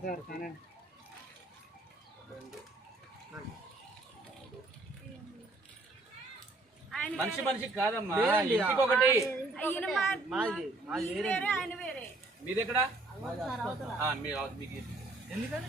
Sir కానీ. మనిషి మనిషికి కాదమ్మా. ఇంటికి ఒకటి ఈయన మా- ఈయన వేరే. ఆయన వేరే. మీది ఎక్కడ ఆ, మీరు అవ- మీకు ఎందుకని?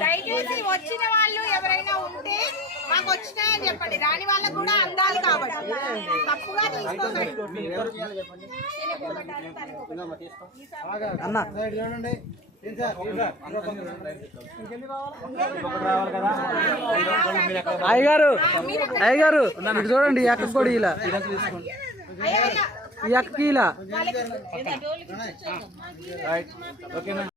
దయచేసి వచ్చిన వాళ్ళు ఎవరైనా ఉంటే మాకు వచ్చినాయని చెప్పండి. రాని వాళ్ళకు కూడా అందాలి కాబట్టి. తప్పుగా తీసుకోకండి. అయ్యగారు అయ్యగారు ఇటు చూడండి ఈ కూడా ఇలా. ఈ అక్కకి ఇలా. ఓకేనా?